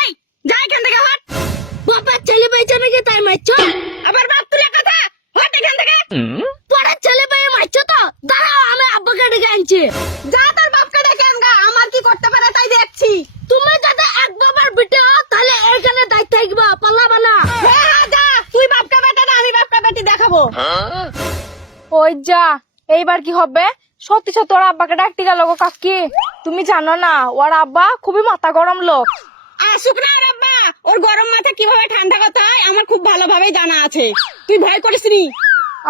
এই যা এখান থেকে হট। বাবার ছেলে বাইছে নাকি তাই মারছো? আবার বাপ তুলে কথা, হট এখান থেকে। তোরা ছেলে বাইয়ে মারছো তো? দাঁড়াও আমি আব্বাকে ডেকে আনছি। যা তোর বাপকে ডেকে আনগা, আমার কি করতে পারে তাই দেখছি। তুমি যদি এক বাবার বেটে হও তাহলে এখানে দায়িত্ব থাকবা, পালাবা না। হ্যাঁ হ্যাঁ যা, তুই বাপকা বেটা না আমি বাপকা বেটি দেখাবো। ওই যা, এইবার কি হবে? সত্যি সত্যি ওর আব্বাকে ডাকতে গেল গো কাকি। তুমি জানো না ওর আব্বা খুবই মাথা গরম লোক। আসুক না ওর আব্বা, ওর গরম মাথা কিভাবে ঠান্ডা করতে হয় আমার খুব ভালোভাবেই জানা আছে। তুই ভয় করিস নি।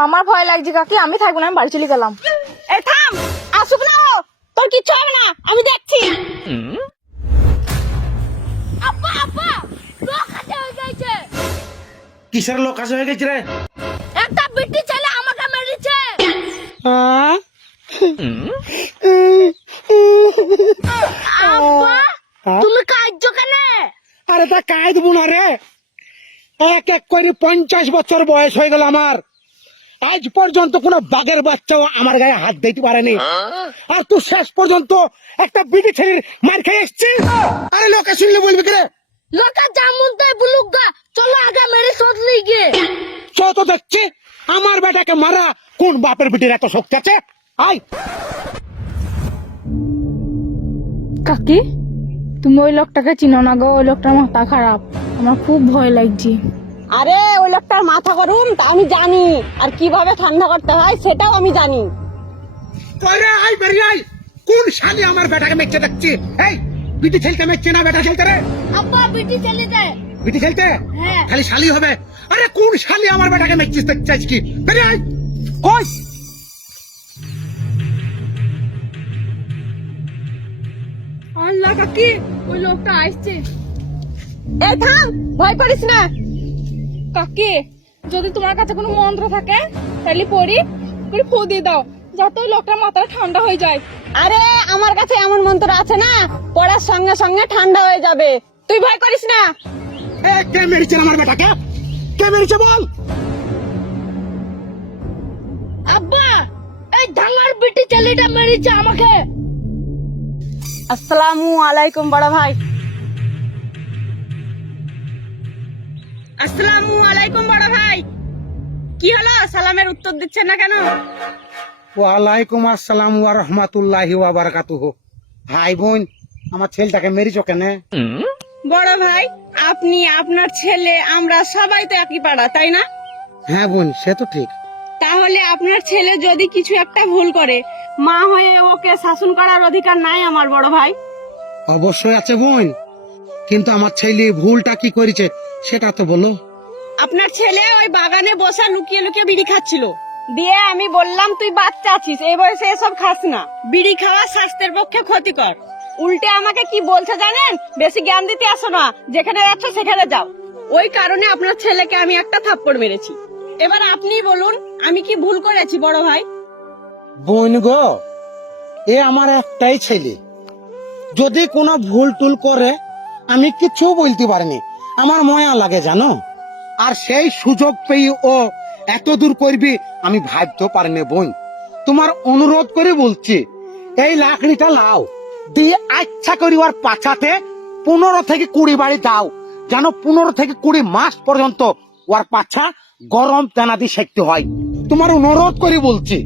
আমার ভয় লাগছে কাকি, আমি থাকবো না, আমি বাড়ি চলে গেলাম। এ থাম, আসুক না ও, তোর কিচ্ছু হবে না, আমি দেখছি। আব্বা আব্বা, লোক হাতে হয়ে গেছে। কিসের লোক আসে হয়ে গেছে রে? একটা বিটি ছেলে আমাকে মেরেছে। হ্যাঁ? আব্বা তুমি কাঁদছো কেন? আরে তা কাই দেবো না রে, এক এক করে 50 বছর বয়স হয়ে গেল আমার, আজ পর্যন্ত কোন বাঘের বাচ্চাও আমার গায়ে হাত দিতে পারেনি, আর তুই শেষ পর্যন্ত একটা বিড়ি ছেলের মার খেয়ে এসছিস। আরে লোকে শুনলে বলবি কি রে? লোকে জামুন দেয় বুলুগা, চলো আগে মেরে শোধ লিগে। চো তো দেখছি আমার বেটাকে মারা কোন বাপের বিটির এত শক্তি আছে। আয় কাকি তুমি ওই লোকটাকে চিনো না গো, ওই লোকটার মাথা খারাপ, আমার খুব ভয় লাগছে। আরে ওই লোকটার মাথা গরম তা আমি জানি, আর কিভাবে ঠান্ডা করতে হয় সেটাও আমি জানি। তোরে আয় বেরিয়ে আয়, কোন শালি আমার বেটাকে মেচে দেখছি? এই বিটি ছেলতে মেচছে না বেটা ছেলতে রে? আব্বা বিটি চলে যায়। বিটি ছেলতে হ্যাঁ। খালি শালি হবে? আরে কোন শালি আমার বেটাকে মেচছিস দেখছিস কি? বেরিয়ে আয় কই। আল্লাহ কাকি, ওই লোকটা আসছে। এই থাম, ভয় করিস না। কাকি যদি তোমার কাছে কোনো মন্ত্র থাকে তাহলে পড়ি করে ফু দিয়ে দাও, যাতে ওই লোকটার মাথাটা ঠান্ডা হয়ে যায়। আরে আমার কাছে এমন মন্ত্র আছে না, পড়ার সঙ্গে সঙ্গে ঠান্ডা হয়ে যাবে, তুই ভয় করিস না। এ কে মেরেছে আমার বেটাকে? কে মেরেছে বল? আব্বা এই ধাঙ্গার বিটি ছেলেটা মেরেছে আমাকে। আসসালামু আলাইকুম বড় ভাই। আসসালামু আলাইকুম বড় ভাই। কি হলো, সালামের উত্তর দিচ্ছেন না কেন? ওয়ালাইকুম আসসালাম ওয়া রাহমাতুল্লাহি ওয়া বারাকাতুহু। ভাই বোন আমার ছেলেটাকে মেরেছো কেন? বড় ভাই আপনি, আপনার ছেলে, আমরা সবাই তো একই পাড়া তাই না? হ্যাঁ বোন সে তো ঠিক। তাহলে আপনার ছেলে যদি কিছু একটা ভুল করে, মা হয়ে ওকে শাসন করার অধিকার নাই আমার বড় ভাই? অবশ্যই আছে বোন, কিন্তু আমার ছেলে ভুলটা কি করেছে সেটা তো বলো। আপনার ছেলে ওই বাগানে বসে লুকিয়ে লুকিয়ে বিড়ি খাচ্ছিল, দিয়ে আমি বললাম তুই বাচ্চা আছিস, এই বয়সে এসব খাস না, বিড়ি খাওয়া স্বাস্থ্যের পক্ষে ক্ষতিকর। উল্টে আমাকে কি বলছে জানেন? বেশি জ্ঞান দিতে আসো না, যেখানে যাচ্ছ সেখানে যাও। ওই কারণে আপনার ছেলেকে আমি একটা থাপ্পড় মেরেছি। এবার আপনি বলুন আমি কি ভুল করেছি বড় ভাই? বোন গো, এ আমার একটাই ছেলে, যদি কোনো ভুল টুল করে আমি কিছু বলতে পারিনি, আমার ময়া লাগে জানো। আর সেই সুযোগ পেয়ে ও এত দূর করবি আমি ভাবতেও পারিনি বোন। তোমার অনুরোধ করে বলছি এই লাকড়িটা লাও, দিয়ে আচ্ছা করি ওর পাছাতে 15 থেকে 20 বাড়ি দাও, যেন 15 থেকে 20 মাস পর্যন্ত ওর পাছা গরম তেনা দিয়ে সেঁকতে হয়। তোমার অনুরোধ করে বলছি।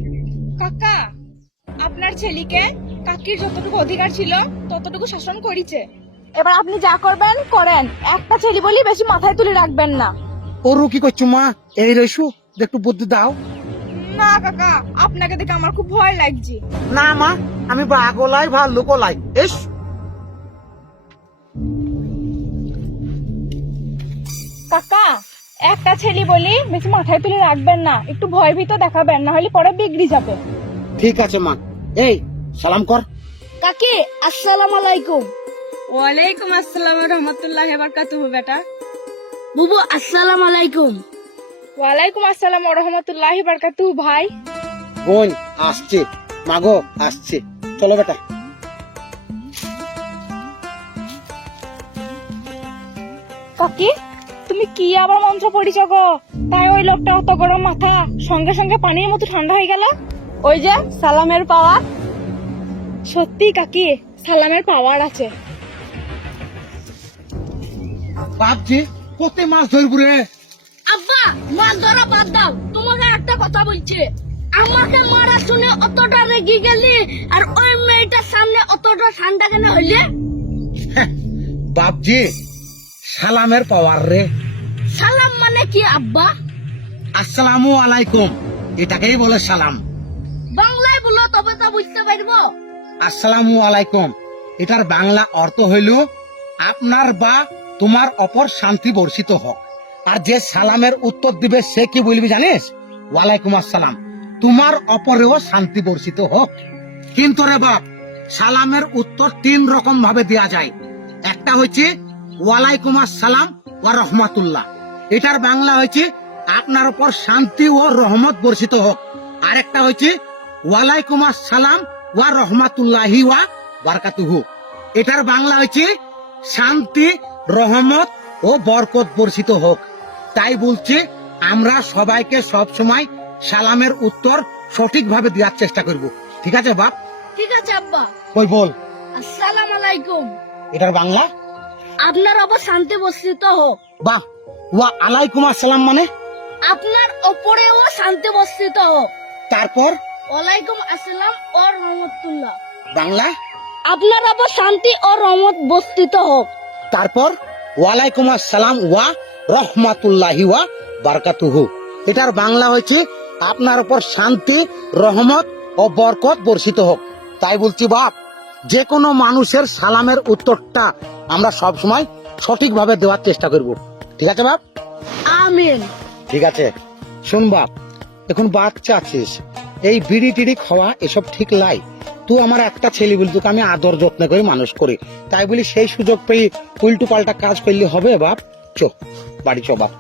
কাকা আপনার ছেলেকে কাকির যতটুকু অধিকার ছিল ততটুকু শাসন করেছে, এবার আপনি যা করবেন করেন, একটা ছেলে বলি বেশি মাথায় তুলে রাখবেন না। ওরু কি করছো মা? এই রইসু একটু বুদ্ধি দাও। না কাকা, আপনাকে দেখে আমার খুব ভয় লাগছে। না মা, আমি বাঘলাই ভাল্লুক ওলাই। এস কাকা একটা ছেলে বলি বেশি মাথায় তুলে রাখবেন না, একটু ভয় ভীত দেখাবেন, না হলে পরে বিগড়ে যাবে। ঠিক আছে মা, এই সালাম কর। কাকি আসসালামু আলাইকুম। ওয়ালাইকুম আসসালাম রহমতুল্লাহি ওয়া বারাকাতুহু। বেটা বুবু আসসালামু আলাইকুম। ওয়ালাইকুম আসসালাম ওয়া রাহমাতুল্লাহি ওয়া বারাকাতুহু। ভাই বোন আসছে, মাগো আসছে, চলো বেটা। কাকি তুমি কি আবার মন্ত্র পড়িছ গো? তাই ওই লোকটা অত গরম মাথা সঙ্গে সঙ্গে পানির মতো ঠান্ডা হয়ে গেল। ওই যে সালামের পাওয়ার। সত্যি কাকি সালামের পাওয়ার আছে। বাপজি কত মাছ ধরবো রে? আব্বা মাছ ধরা বাদ দাও, তোমাকে একটা কথা বলছি। আমাকে মারা শুনে অতটা রেগে গেলি, আর ওই মেয়েটার সামনে অতটা ঠান্ডা কেন হইলে? বাপজি সালামের পাওয়ার রে। সালাম মানে কি আব্বা? আসসালামু আলাইকুম, এটাকেই বলে সালাম। বাংলায় বলো তবে তো বুঝতে পারবো। আসসালামু আলাইকুম এটার বাংলা অর্থ হইল আপনার বা তোমার অপর শান্তি বর্ষিত হোক। আর যে সালামের উত্তর দিবে সে কি বলবি জানিস? ওয়ালাইকুম আসসালাম, তোমার অপরেও শান্তি বর্ষিত হোক। কিন্তু রে বাপ, সালামের উত্তর 3 রকম ভাবে দেয়া যায়। একটা হচ্ছে ওয়ালাইকুম আসসালাম ওয়া রহমাতুল্লাহ, এটার বাংলা হচ্ছে আপনার উপর শান্তি ও রহমত বর্ষিত হোক। আরেকটা হচ্ছে ওয়ালাইকুম আসসালাম ওয়া রহমাতুল্লাহি ওয়া বারাকাতুহু, এটার বাংলা হচ্ছে শান্তি রহমত ও বরকত বর্ষিত হোক। তাই বলছি আমরা সবাইকে সব সময় সালামের উত্তর সঠিকভাবে দেওয়ার চেষ্টা করব। ঠিক আছে বাপ? ঠিক আছে আব্বা। কই বল আসসালাম আলাইকুম, এটার বাংলা? আপনার অপর শান্তি বর্ষিত হোক। বাহ, ওয়া আলাইকুম আসসালাম মানে? আপনার ওপরেও শান্তি বর্ষিত হোক। তারপর ওয়ালাইকুম আসসালাম ও রহমতুল্লাহ, বাংলা? আপনার ওপর শান্তি ও রহমত বর্ষিত হোক। তারপর ওয়ালাইকুম আসসালাম ওয়া রহমাতুল্লাহি ওয়া বারাকাতুহু, এটার বাংলা হচ্ছে আপনার উপর শান্তি রহমত ও বরকত বর্ষিত হোক। তাই বলছি বাপ, যে কোনো মানুষের সালামের উত্তরটা আমরা সব সময় সঠিকভাবে দেওয়ার চেষ্টা করব। ঠিক আছে বাপ? আমিন। ঠিক আছে, শুন বাপ, এখন বাচ্চা আছিস, এই বিড়ি টিড়ি খাওয়া এসব ঠিক লাই। তুই আমার একটা ছেলে বলি, তোকে আমি আদর যত্ন করে মানুষ করি, তাই বলি সেই সুযোগ পেয়ে উল্টো পাল্টা কাজ করলে হবে বাপ? চো বাড়ি চো বাপ।